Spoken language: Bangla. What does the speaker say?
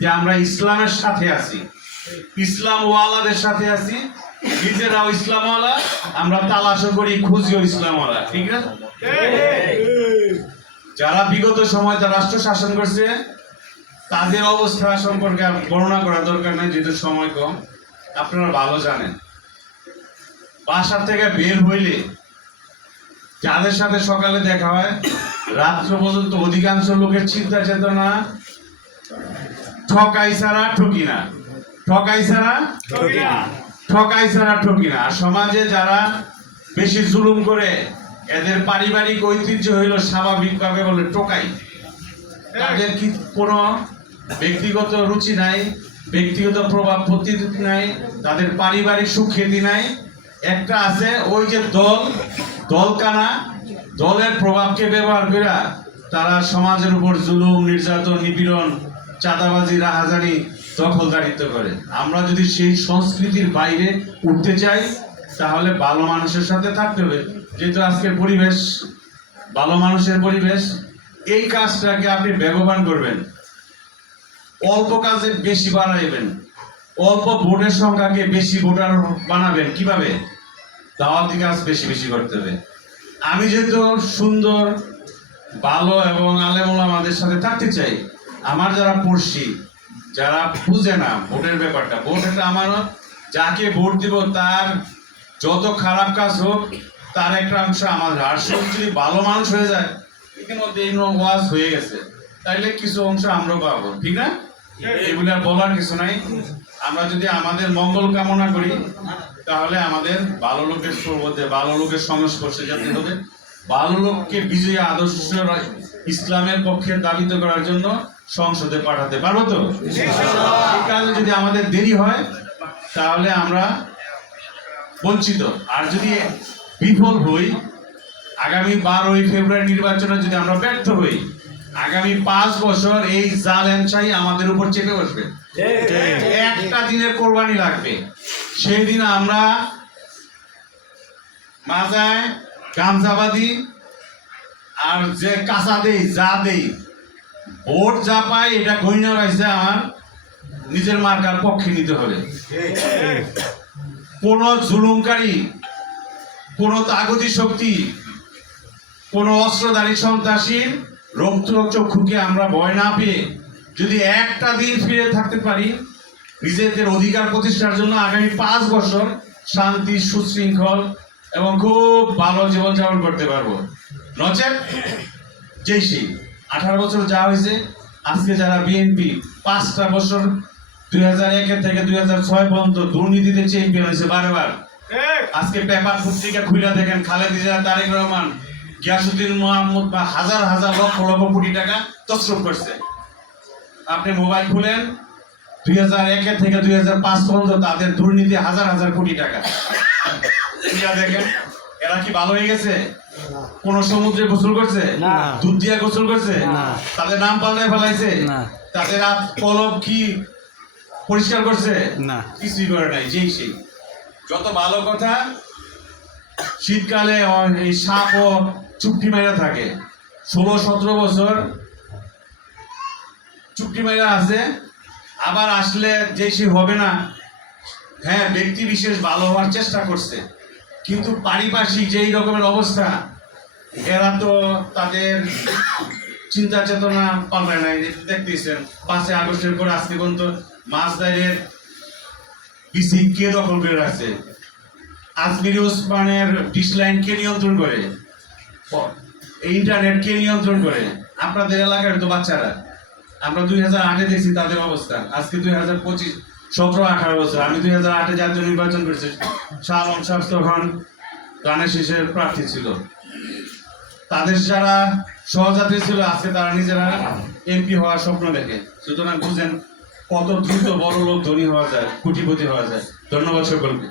যে আমরা ইসলামের সাথে আছি, ইসলাম ওয়ালাদের সাথে আছি, নিজেরাও ইসলামওয়ালা, আমরা তালাশও করি, খুঁজিও ইসলামওয়ালা। ঠিক আছে? যারা বিগত সময় যারা রাষ্ট্র শাসন করছে তাদের অবস্থা সম্পর্কে আর বর্ণনা করা দরকার নেই, যেহেতু সময় কম। আপনারা ভালো জানেন, বাসা থেকে বের হইলে যাদের সাথে সকালে দেখা হয় রাত্র পর্যন্ত অধিকাংশ লোকের চিন্তা চেতনা ঠকাই ছাড়া ঠকি না, ঠকাই ছাড়া ঠকাই ছাড়া ঠকি না। আর সমাজে যারা বেশি জুলুম করে এদের পারিবারিক ঐতিহ্য হইল স্বাভাবিকভাবে বলে টোকাই। তাদের কি কোনো ব্যক্তিগত রুচি নাই, ব্যক্তিগত প্রভাব প্রতিনিধি নাই, তাদের পারিবারিক সুখ্যাতি নাই। একটা আছে ওই যে দলকানা, দলের প্রভাবকে ব্যবহার করে তারা সমাজের উপর জুলুম, নির্যাতন, নিপীড়ন, চাঁদাবাজি, রাহাজানি, দখলদারিত্ব করে। আমরা যদি সেই সংস্কৃতির বাইরে উঠতে চাই তাহলে ভালো মানুষের সাথে থাকতে হবে। যেহেতু আজকের পরিবেশ ভালো মানুষের পরিবেশ, এই কাজটাকে আপনি ব্যবহার করবেন, অল্প কাজে বেশি বাড়াইবেন, অল্প ভোটের সংখ্যাকে বেশি ভোটার বানাবেন। কিভাবে? দাওয়াতি কাজ বেশি বেশি করতে হবে। আমি যেহেতু সুন্দর, ভালো এবং আলেম ওলামাদের সাথে থাকতে চাই, আমার যারা পড়শি, যারা বুঝে না ভোটের ব্যাপারটা, ভোট একটা আমানত, যাকে ভোট দিব তার যত খারাপ কাজ হোক তার একটা অংশ আমাদের। আর সব যদি ভালো মানুষ হয়ে যায়, ইতিমধ্যে এই ওয়াজ হয়ে গেছে, তাইলে কিছু অংশ আমরা পাবো। ঠিক না? এগুলো আর বলার কিছু নাই। আমরা যদি আমাদের মঙ্গল কামনা করি তাহলে আমাদের ভালো লোকের মধ্যে ভালো লোকের সংস্পর্শে যেতে হবে। ভালো লোককে বিজয়ী আদর্শ ইসলামের পক্ষে দাবিত করার জন্য সংসদে পাঠাতে পারবো তো? এই কাজে যদি আমাদের দেরি হয় তাহলে আমরা বঞ্চিত। আর যদি বিফল হই, আগামী 12ই ফেব্রুয়ারি নির্বাচনে যদি আমরা ব্যর্থ হই, আগামী 5 বছর এই জালেমশাহী আমাদের উপর চেপে বসবে। একটা দিনের কোরবানি লাগবে, সেই দিন আমরা মাজায় গামজাবাদী আর যে কাঁচা দেই, যা দেই, ভোট যা পাই এটা গইনা রাখছে আমার নিজের মার্কার পক্ষে নিতে হবে। কোন জুলুমকারী, কোন তাগতি শক্তি, কোন অস্ত্রধারী সন্ত্রাসীর রক্তচক্ষুকে আমরা ভয় না পেয়ে যদি একটা দিন ফিরে থাকতে পারি নিজেদের অধিকার প্রতিষ্ঠার জন্য, আগামী 5 বছর শান্তি, সুশৃঙ্খল এবং খুব ভালো জীবনযাপন করতে পারবো। নচেত যেই সেই 18 বছর যা হয়েছে, আজকে যারা বিএনপি 5টা বছর 2001 থেকে 2006 পর্যন্ত দুর্নীতিতে চ্যাম্পিয়ন হয়েছে বারবার। আজকে পেপার পত্রিকা খুলে দেখেন, খালেদা জিয়া, তারেক রহমান, গিয়াসউদ্দিন মোহাম্মদ বা হাজার হাজার লক্ষ লক্ষ কোটি টাকা তছরূপ করছে। আপনি মোবাইল খুলেন, 2001 থেকে 2005 পর্যন্ত তাদের দুর্নীতি হাজার হাজার কোটি টাকা। দেখেন এরা কি ভালো হয়ে গেছে? কোন সমুদ্রে গোসল করছে? দুধ দিয়ে গোসল করছে? তাদের নাম পাল্টায় ফেলাইছে? তাদের হাত কলম কি পরিষ্কার করছে? কিছুই করে নাই। যেই সেই যত ভালো কথা, শীতকালে এই সাপ ও চুক্তি মেরা থাকে, 16-17 বছর চুক্তি মেরা আছে, আবার আসলে যে সে হবে না। হ্যাঁ, ব্যক্তি বিশেষ ভালো হওয়ার চেষ্টা করছে, কিন্তু পারিপার্শ্বিক যেই রকমের অবস্থা, এরা তো তাদের চিন্তা চেতনা পাল্টায় নাই। দেখতেছেন 5 আগস্টের পর আজকে পর্যন্ত মাছদারের বিসি কে দখল করে রাখছে? আজমির ওসমানের ডিশ লাইন কে নিয়ন্ত্রণ করে? ইন্টারনেট কে নিয়ন্ত্রণ করে? আপনাদের এলাকার তো বাচ্চারা। আমরা 2008-এ দেখছি তাদের অবস্থা, আজকে 2025, 17-18 বছর। আমি 2008-এ জাতীয় নির্বাচন করেছি, শাহ আলম শাহ তখন গানের শেষের প্রার্থী ছিল। তাদের যারা সহযাত্রী ছিল আজকে তারা নিজেরা এমপি হওয়ার স্বপ্ন দেখে। সুতরাং বুঝেন কত দ্রুত বড় লোক ধনী হওয়া যায়, কোটিপতি হওয়া যায়। ধন্যবাদ সকলকে।